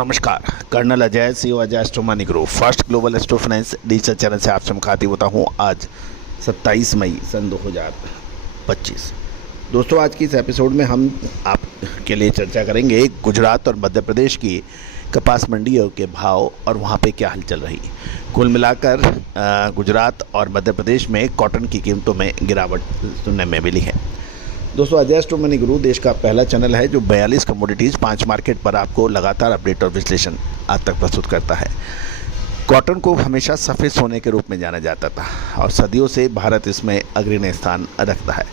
नमस्कार। Colonel Ajay C Ajay astro money group first global astro finance digital channel से आपसे मुखातिब होता हूँ। आज 27 मई सन 2025। दोस्तों, आज की इस एपिसोड में हम आपके लिए चर्चा करेंगे गुजरात और मध्य प्रदेश की कपास मंडियों के भाव और वहाँ पे क्या हलचल रही। कुल मिलाकर गुजरात और मध्य प्रदेश में कॉटन की कीमतों में गिरावट सुनने में मिली है। दोस्तों, अजय एस्ट्रो मनी गुरु देश का पहला चैनल है जो 42 कमोडिटीज़ 5 मार्केट पर आपको लगातार अपडेट और विश्लेषण आज तक प्रस्तुत करता है। कॉटन को हमेशा सफ़ेद सोने के रूप में जाना जाता था और सदियों से भारत इसमें अग्रणी स्थान रखता है,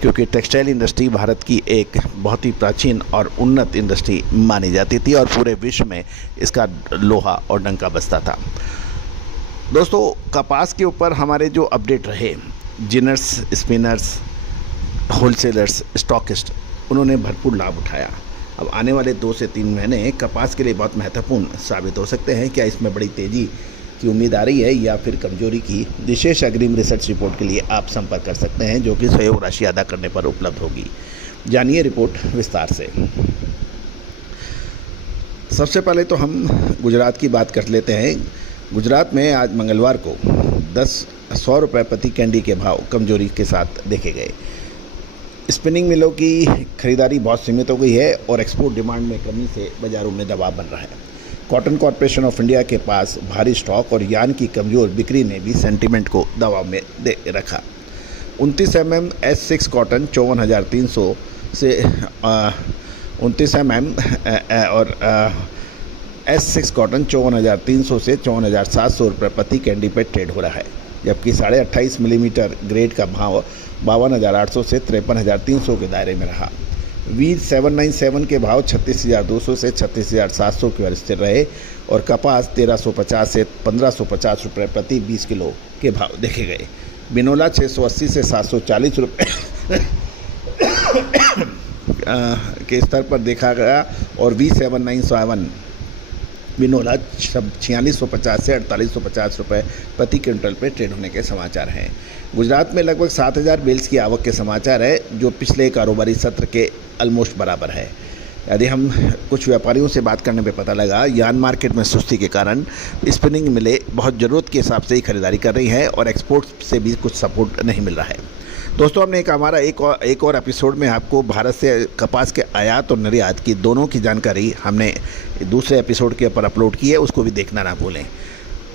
क्योंकि टेक्सटाइल इंडस्ट्री भारत की एक बहुत ही प्राचीन और उन्नत इंडस्ट्री मानी जाती थी और पूरे विश्व में इसका लोहा और डंका बजता था। दोस्तों, कपास के ऊपर हमारे जो अपडेट रहे, जिनर्स, स्पिनर्स, होलसेलर्स, स्टॉकिस्ट, उन्होंने भरपूर लाभ उठाया। अब आने वाले 2 से 3 महीने कपास के लिए बहुत महत्वपूर्ण साबित हो सकते हैं। क्या इसमें बड़ी तेज़ी की उम्मीद आ रही है या फिर कमजोरी की? विशेष अग्रिम रिसर्च रिपोर्ट के लिए आप संपर्क कर सकते हैं, जो कि सहयोग राशि अदा करने पर उपलब्ध होगी। जानिए रिपोर्ट विस्तार से। सबसे पहले तो हम गुजरात की बात कर लेते हैं। गुजरात में आज मंगलवार को 100 रुपये प्रति कैंडी के भाव कमजोरी के साथ देखे गए। स्पिनिंग मिलों की खरीदारी बहुत सीमित हो गई है और एक्सपोर्ट डिमांड में कमी से बाज़ारों में दबाव बन रहा है। कॉटन कॉरपोरेशन ऑफ इंडिया के पास भारी स्टॉक और यार्न की कमज़ोर बिक्री ने भी सेंटीमेंट को दबाव में दे रखा। 29 mm S6 कॉटन 54,300 से 29 mm और S6 कॉटन 54,300 से 54,700 रुपये प्रति कैंडी पर ट्रेड हो रहा है, जबकि 28.5 मिलीमीटर ग्रेड का भाव 52,800 से 53,300 के दायरे में रहा। V797 के भाव 36,200 से 36,700 के स्थिर रहे और कपास 1,350 से 1,550 रुपये प्रति 20 किलो के भाव देखे गए। बिनोला 680 से 740 रुपये के स्तर पर देखा गया और V797 बिनोला 4650 से 4850 रुपये प्रति क्विंटल पर ट्रेड होने के समाचार हैं। गुजरात में लगभग 7,000 बेल्स की आवक के समाचार है, जो पिछले कारोबारी सत्र के ऑलमोस्ट बराबर है। यदि हम कुछ व्यापारियों से बात करने पे पता लगा, यार्न मार्केट में सुस्ती के कारण स्पिनिंग मिलें बहुत ज़रूरत के हिसाब से ही खरीदारी कर रही हैं और एक्सपोर्ट से भी कुछ सपोर्ट नहीं मिल रहा है। दोस्तों, हमने हमारा एक और एपिसोड में आपको भारत से कपास के आयात और निर्यात की दोनों की जानकारी हमने दूसरे एपिसोड के ऊपर अपलोड की है, उसको भी देखना ना भूलें।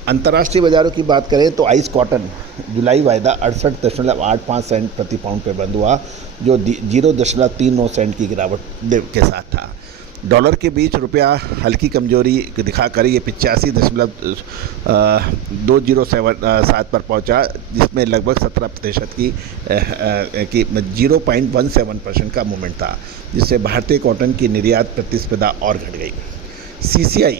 अंतर्राष्ट्रीय बाज़ारों की बात करें तो आइस कॉटन जुलाई वायदा 68.85 सेंट प्रति पाउंड पर बंद हुआ, जो 0.39 सेंट की गिरावट के साथ था। डॉलर के बीच रुपया हल्की कमजोरी दिखाकर ये 85.2077 पर पहुंचा, जिसमें लगभग 17% की 0.17% का मूवमेंट था, जिससे भारतीय कॉटन की निर्यात प्रतिस्पर्धा और घट गई। CCI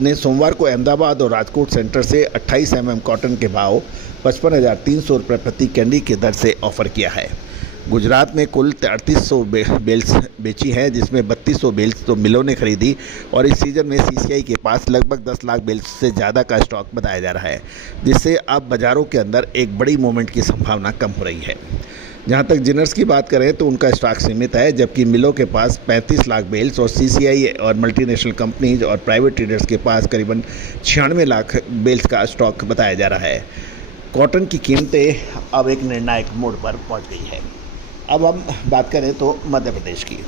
ने सोमवार को अहमदाबाद और राजकोट सेंटर से 28 mm कॉटन के भाव 55,300 रुपये प्रति कैंडी की दर से ऑफर किया है। गुजरात में कुल 3,300 बेल्स बेची हैं, जिसमें 3,200 बेल्स तो मिलों ने खरीदी और इस सीज़न में CCI के पास लगभग 10 लाख बेल्स से ज़्यादा का स्टॉक बताया जा रहा है, जिससे अब बाज़ारों के अंदर एक बड़ी मूवमेंट की संभावना कम हो रही है। जहां तक जिनर्स की बात करें तो उनका स्टॉक सीमित है, जबकि मिलों के पास 35 लाख बेल्स और CCI और मल्टीनेशनल कंपनीज और प्राइवेट ट्रेडर्स के पास करीबन 96 लाख बेल्स का स्टॉक बताया जा रहा है। कॉटन की कीमतें अब एक निर्णायक मोड़ पर पहुंच गई है। अब हम बात करें तो मध्य प्रदेश की।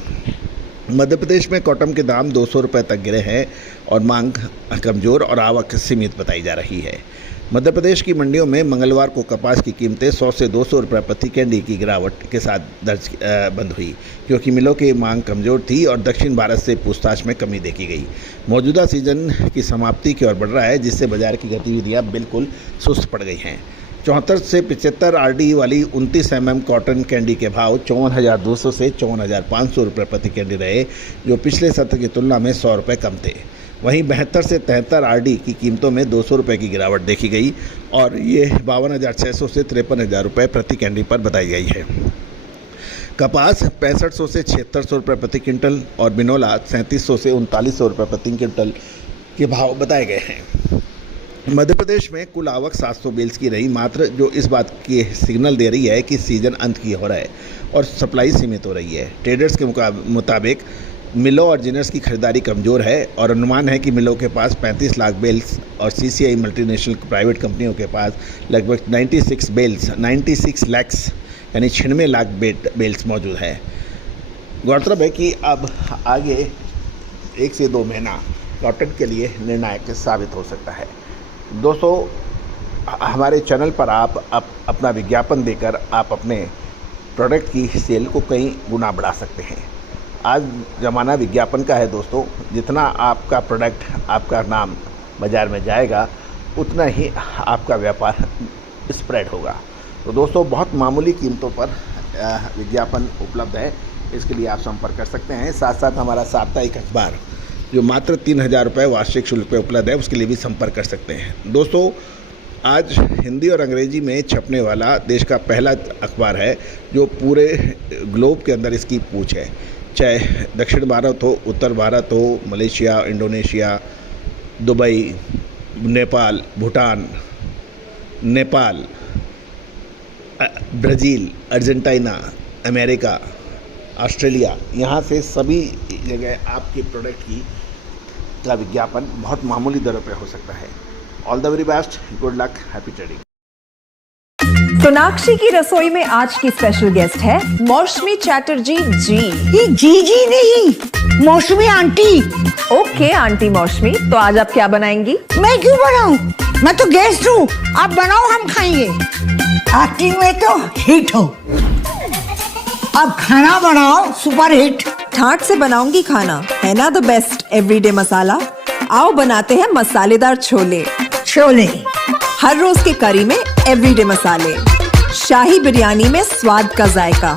मध्य प्रदेश में कॉटन के दाम 200 रुपये तक गिरे हैं और मांग कमज़ोर और आवक सीमित बताई जा रही है। मध्य प्रदेश की मंडियों में मंगलवार को कपास की कीमतें 100 से 200 रुपये प्रति कैंडी की गिरावट के साथ बंद हुई, क्योंकि मिलों की मांग कमज़ोर थी और दक्षिण भारत से पूछताछ में कमी देखी गई। मौजूदा सीजन की समाप्ति की ओर बढ़ रहा है, जिससे बाजार की गतिविधियां बिल्कुल सुस्त पड़ गई हैं। 74 से 75 RD वाली 29 mm कॉटन कैंडी के भाव 54,200 से 54,500 रुपये प्रति कैंडी रहे, जो पिछले सत्र की तुलना में 100 रुपये कम थे। वहीं 72 से 73 RD की कीमतों में 200 रुपये की गिरावट देखी गई और ये 52,600 से 53,000 रुपये प्रति कैंडी पर बताई गई है। कपास 6500 से 7600 रुपये प्रति क्विंटल और बिनोला 3700 से 3900 रुपये प्रति क्विंटल के भाव बताए गए हैं। मध्य प्रदेश में कुल आवक 700 बेल्स की रही, मात्र जो इस बात की सिग्नल दे रही है कि सीजन अंत की हो रहा है और सप्लाई सीमित हो रही है। ट्रेडर्स के मुताबिक मिलों और जिनर्स की खरीदारी कमज़ोर है और अनुमान है कि मिलों के पास 35 लाख बेल्स और सीसीआई मल्टीनेशनल प्राइवेट कंपनियों के पास लगभग 96 लैक्स यानी 96 लाख बेल्स मौजूद है। गौरतलब है कि अब आगे 1 से 2 महीना कॉटन के लिए निर्णायक साबित हो सकता है। दोस्तों, हमारे चैनल पर आप अपना विज्ञापन देकर आप अपने प्रोडक्ट की सेल को कई गुना बढ़ा सकते हैं। आज ज़माना विज्ञापन का है दोस्तों। जितना आपका प्रोडक्ट, आपका नाम बाज़ार में जाएगा, उतना ही आपका व्यापार स्प्रेड होगा। तो दोस्तों, बहुत मामूली कीमतों पर विज्ञापन उपलब्ध है। इसके लिए आप संपर्क कर सकते हैं। साथ साथ हमारा साप्ताहिक अखबार जो मात्र 3,000 रुपये वार्षिक शुल्क पे उपलब्ध है, उसके लिए भी संपर्क कर सकते हैं। दोस्तों, आज हिंदी और अंग्रेजी में छपने वाला देश का पहला अखबार है जो पूरे ग्लोब के अंदर इसकी पूछ है। चाहे दक्षिण भारत हो, उत्तर भारत हो, Malaysia, Indonesia, Dubai, Nepal, Bhutan, Nepal, Brazil, Argentina, America, Australia, यहाँ से सभी जगह आपके प्रोडक्ट का विज्ञापन बहुत मामूली दरों पे हो सकता है। All the very best, good luck, happy trading. Sonakshi की रसोई में आज की स्पेशल गेस्ट है मौसमी चैटर्जी जी। ये जी नहीं, मौसमी आंटी। ओके आंटी मौसमी, तो आज आप क्या बनाएंगी? मैं क्यों बनाऊं? मैं तो गेस्ट हूँ। आप बनाओ, हम खाएंगे। एक्टिंग में तो हिट हो, अब खाना बनाओ सुपर हिट। ठाट से बनाऊंगी खाना, है ना द बेस्ट एवरीडे मसाला। आओ बनाते हैं मसालेदार छोले। छोले हर रोज के करी में एवरीडे मसाले, शाही बिरयानी में स्वाद का जायका।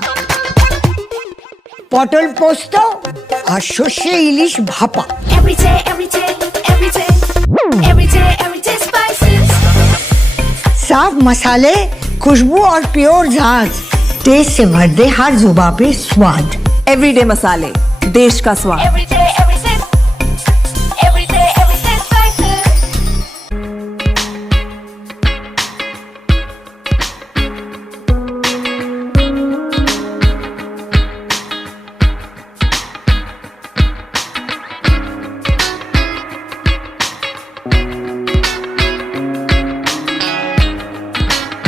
पटल पोस्तो और सर्षे इलिश भापा। साफ मसाले, खुशबू और प्योर झांझ, टेस्ट से भर दे हर जुबान पे स्वाद। एवरीडे मसाले, देश का स्वाद।